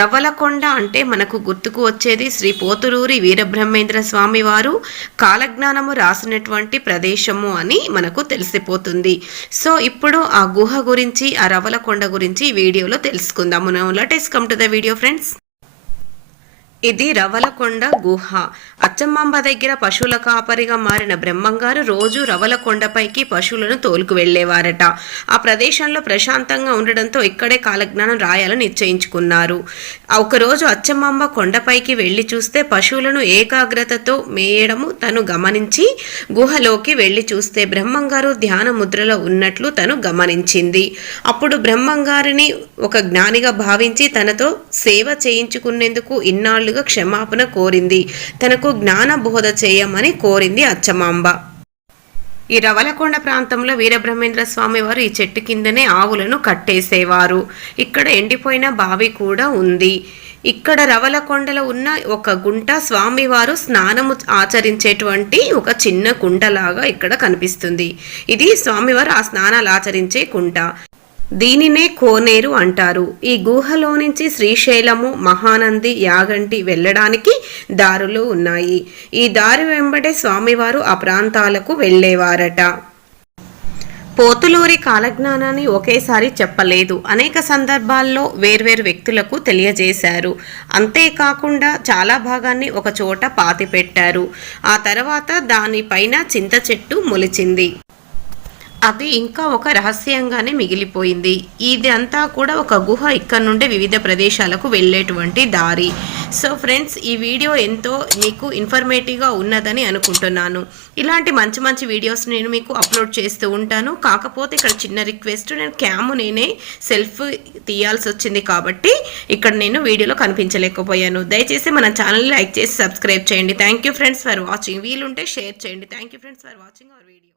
రవ్వలకొండ అంటే మనకు గుర్తుకు వచ్చేది శ్రీ పోతులూరి వీరబ్రహ్మేంద్ర స్వామి వారు కాలజ్ఞానము రాసినటువంటి ప్రదేశము అని మనకు తెలిసిపోతుంది. సో ఇప్పుడు ఆ గుహ గురించి, ఆ రవ్వలకొండ గురించి ఈ వీడియోలో తెలుసుకుందాము. Now let's come to the video friends. ఇది రవ్వలకొండ గుహ. అచ్చమాంబ దగ్గర పశువుల కాపరిగా మారిన బ్రహ్మంగారు రోజు రవ్వలకొండపైకి పశువులను తోలుకు వెళ్లేవారట. ఆ ప్రదేశంలో ప్రశాంతంగా ఉండడంతో ఇక్కడే కాలజ్ఞానం రాయాలని నిశ్చయించుకున్నారు. ఒకరోజు అచ్చమాంబ కొండపైకి వెళ్లి చూస్తే పశువులను ఏకాగ్రతతో మేయడము తను గమనించి గుహలోకి వెళ్లి చూస్తే బ్రహ్మంగారు ధ్యాన ముద్రలో ఉన్నట్లు తను గమనించింది. అప్పుడు బ్రహ్మంగారిని ఒక జ్ఞానిగా భావించి తనతో సేవ చేయించుకునేందుకు ఇన్నాళ్ళు క్షమాపణ కోరింది. తనకు జ్ఞాన బోధ చేయమని కోరింది అచ్చమాంబ. ఈ రవ్వలకొండ ప్రాంతంలో వీరబ్రహ్మేంద్ర స్వామి వారు ఈ చెట్టు కిందనే ఆవులను కట్టేసేవారు. ఇక్కడ ఎండిపోయిన బావి కూడా ఉంది. ఇక్కడ రవ్వలకొండలో ఉన్న ఒక గుంట స్వామివారు స్నానము ఆచరించేటువంటి ఒక చిన్న కుంటలాగా ఇక్కడ కనిపిస్తుంది. ఇది స్వామివారు ఆ స్నానాలు ఆచరించే కుంట. దీనినే కోనేరు అంటారు. ఈ గుహలో నుంచి శ్రీశైలము, మహానంది, యాగంటి వెళ్ళడానికి దారులు ఉన్నాయి. ఈ దారి వెంబడే స్వామివారు ఆ ప్రాంతాలకు వెళ్ళేవారట. పోతులూరి కాలజ్ఞానాన్ని ఒకేసారి చెప్పలేదు, అనేక సందర్భాల్లో వేర్వేరు వ్యక్తులకు తెలియజేశారు. అంతేకాకుండా చాలా భాగాన్ని ఒక చోట పాతిపెట్టారు. ఆ తర్వాత దానిపైన చింత చెట్టు మొలిచింది. అది ఇంకా ఒక రహస్యంగానే మిగిలిపోయింది. ఇది అంతా కూడా ఒక గుహ. ఇక్కడ నుండి వివిధ ప్రదేశాలకు వెళ్ళేటువంటి దారి. సో ఫ్రెండ్స్, ఈ వీడియో ఎంతో మీకు ఇన్ఫర్మేటివ్గా ఉన్నదని అనుకుంటున్నాను. ఇలాంటి మంచి మంచి వీడియోస్ నేను మీకు అప్లోడ్ చేస్తూ ఉంటాను. కాకపోతే ఇక్కడ చిన్న రిక్వెస్ట్, నేను నేనే సెల్ఫ్ తీయాల్సి వచ్చింది కాబట్టి ఇక్కడ నేను వీడియోలో కనిపించలేకపోయాను. దయచేసి మన ఛానల్ని లైక్ చేసి సబ్స్క్రైబ్ చేయండి. Thank you friends for watching. వీలుంటే షేర్ చేయండి. Thank you friends for watching our video.